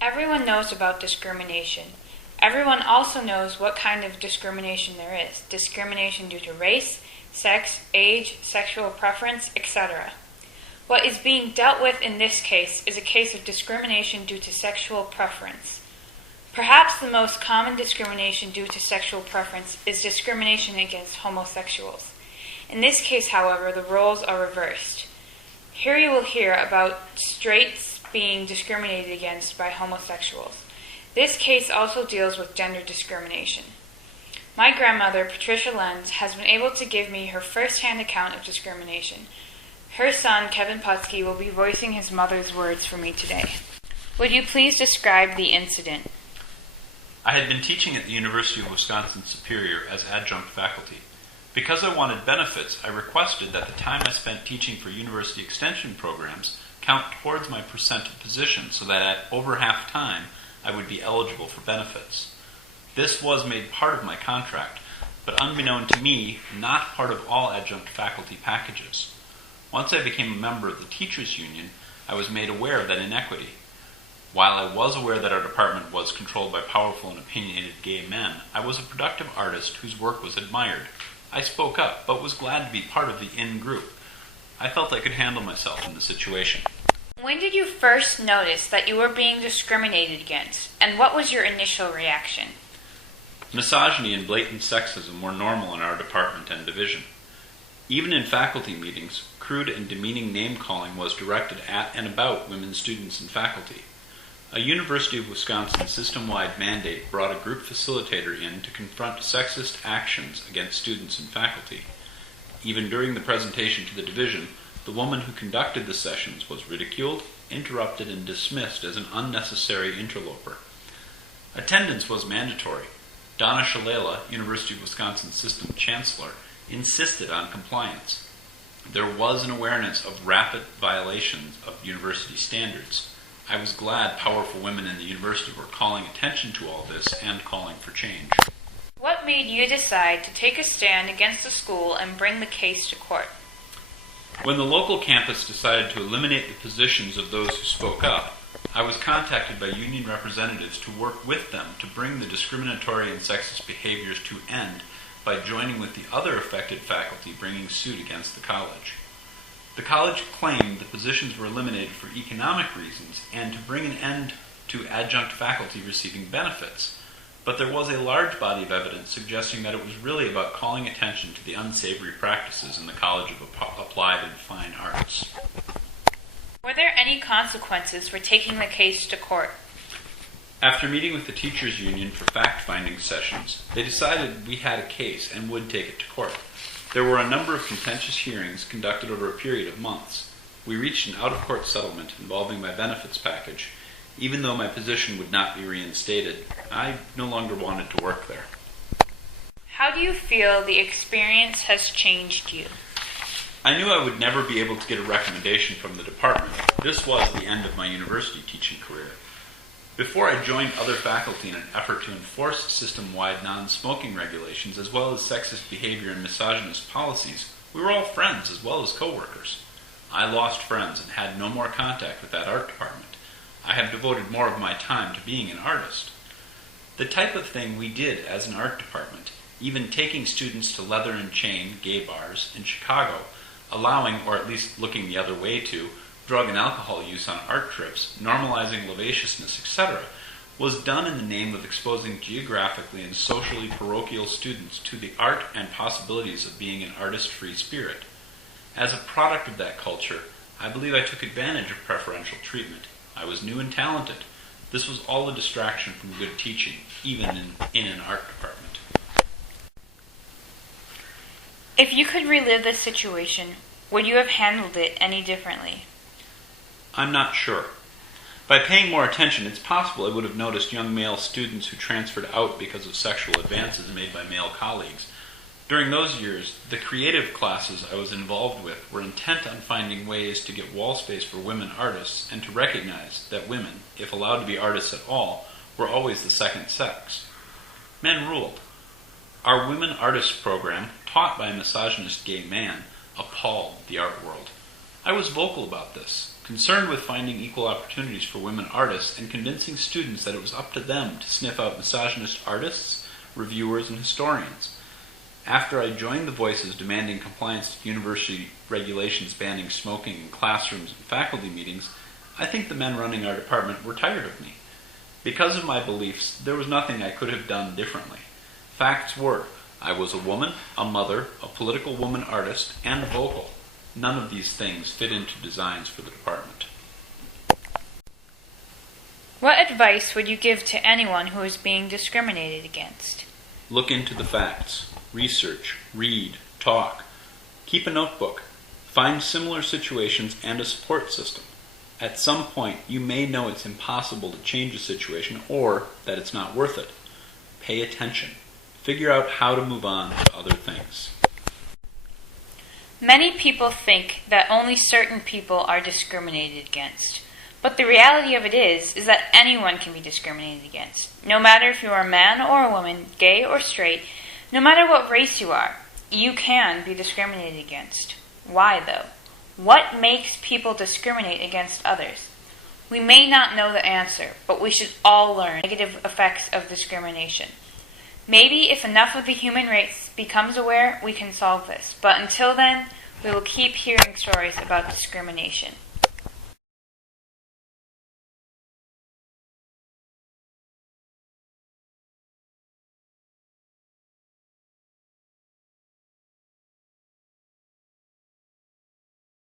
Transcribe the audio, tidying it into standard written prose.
Everyone knows about discrimination. Everyone also knows what kind of discrimination there is. Discrimination due to race, sex, age, sexual preference, etc. What is being dealt with in this case is a case of discrimination due to sexual preference. Perhaps the most common discrimination due to sexual preference is discrimination against homosexuals. In this case, however, the roles are reversed. Here you will hear about straights being discriminated against by homosexuals. This case also deals with gender discrimination. My grandmother, Patricia Lenz, has been able to give me her first-hand account of discrimination. Her son, Kevin Putsky, will be voicing his mother's words for me today. Would you please describe the incident? I had been teaching at the University of Wisconsin-Superior as adjunct faculty. Because I wanted benefits, I requested that the time I spent teaching for university extension programs count towards my percent of position so that at over half time I would be eligible for benefits. This was made part of my contract, but unbeknown to me, not part of all adjunct faculty packages. Once I became a member of the teachers' union, I was made aware of that inequity. While I was aware that our department was controlled by powerful and opinionated gay men, I was a productive artist whose work was admired. I spoke up, but was glad to be part of the in-group. I felt I could handle myself in the situation. When did you first notice that you were being discriminated against, and what was your initial reaction? Misogyny and blatant sexism were normal in our department and division. Even in faculty meetings, crude and demeaning name-calling was directed at and about women students and faculty. A University of Wisconsin system-wide mandate brought a group facilitator in to confront sexist actions against students and faculty. Even during the presentation to the division, the woman who conducted the sessions was ridiculed, interrupted, and dismissed as an unnecessary interloper. Attendance was mandatory. Donna Shalala, University of Wisconsin System Chancellor, insisted on compliance. There was an awareness of rapid violations of university standards. I was glad powerful women in the university were calling attention to all this and calling for change. What made you decide to take a stand against the school and bring the case to court? When the local campus decided to eliminate the positions of those who spoke up, I was contacted by union representatives to work with them to bring the discriminatory and sexist behaviors to end by joining with the other affected faculty bringing suit against the college. The college claimed the positions were eliminated for economic reasons and to bring an end to adjunct faculty receiving benefits, but there was a large body of evidence suggesting that it was really about calling attention to the unsavory practices in the College of Applied and Fine Arts. Were there any consequences for taking the case to court? After meeting with the teachers' union for fact-finding sessions, they decided we had a case and would take it to court. There were a number of contentious hearings conducted over a period of months. We reached an out-of-court settlement involving my benefits package. Even though my position would not be reinstated, I no longer wanted to work there. How do you feel the experience has changed you? I knew I would never be able to get a recommendation from the department. This was the end of my university teaching career. Before I joined other faculty in an effort to enforce system-wide non-smoking regulations as well as sexist behavior and misogynist policies, we were all friends as well as co-workers. I lost friends and had no more contact with that art department. I have devoted more of my time to being an artist. The type of thing we did as an art department, even taking students to leather and chain gay bars in Chicago, allowing, or at least looking the other way to, drug and alcohol use on art trips, normalizing lasciviousness, etc., was done in the name of exposing geographically and socially parochial students to the art and possibilities of being an artist-free spirit. As a product of that culture, I believe I took advantage of preferential treatment. I was new and talented. This was all a distraction from good teaching, even in an art department. If you could relive this situation, would you have handled it any differently? I'm not sure. By paying more attention, it's possible I would have noticed young male students who transferred out because of sexual advances made by male colleagues. During those years, the creative classes I was involved with were intent on finding ways to get wall space for women artists and to recognize that women, if allowed to be artists at all, were always the second sex. Men ruled. Our Women Artists program, taught by a misogynist gay man, appalled the art world. I was vocal about this, concerned with finding equal opportunities for women artists and convincing students that it was up to them to sniff out misogynist artists, reviewers, and historians. After I joined the voices demanding compliance to university regulations banning smoking in classrooms and faculty meetings, I think the men running our department were tired of me. Because of my beliefs, there was nothing I could have done differently. Facts were, I was a woman, a mother, a political woman artist, and vocal. None of these things fit into designs for the department. What advice would you give to anyone who is being discriminated against? Look into the facts. Research, read, talk. Keep a notebook. Find similar situations and a support system. At some point, you may know it's impossible to change a situation or that it's not worth it. Pay attention. Figure out how to move on to other things. Many people think that only certain people are discriminated against. But the reality of it is that anyone can be discriminated against. No matter if you are a man or a woman, gay or straight, no matter what race you are, you can be discriminated against. Why, though? What makes people discriminate against others? We may not know the answer, but we should all learn negative effects of discrimination. Maybe if enough of the human race becomes aware, we can solve this. But until then, we will keep hearing stories about discrimination.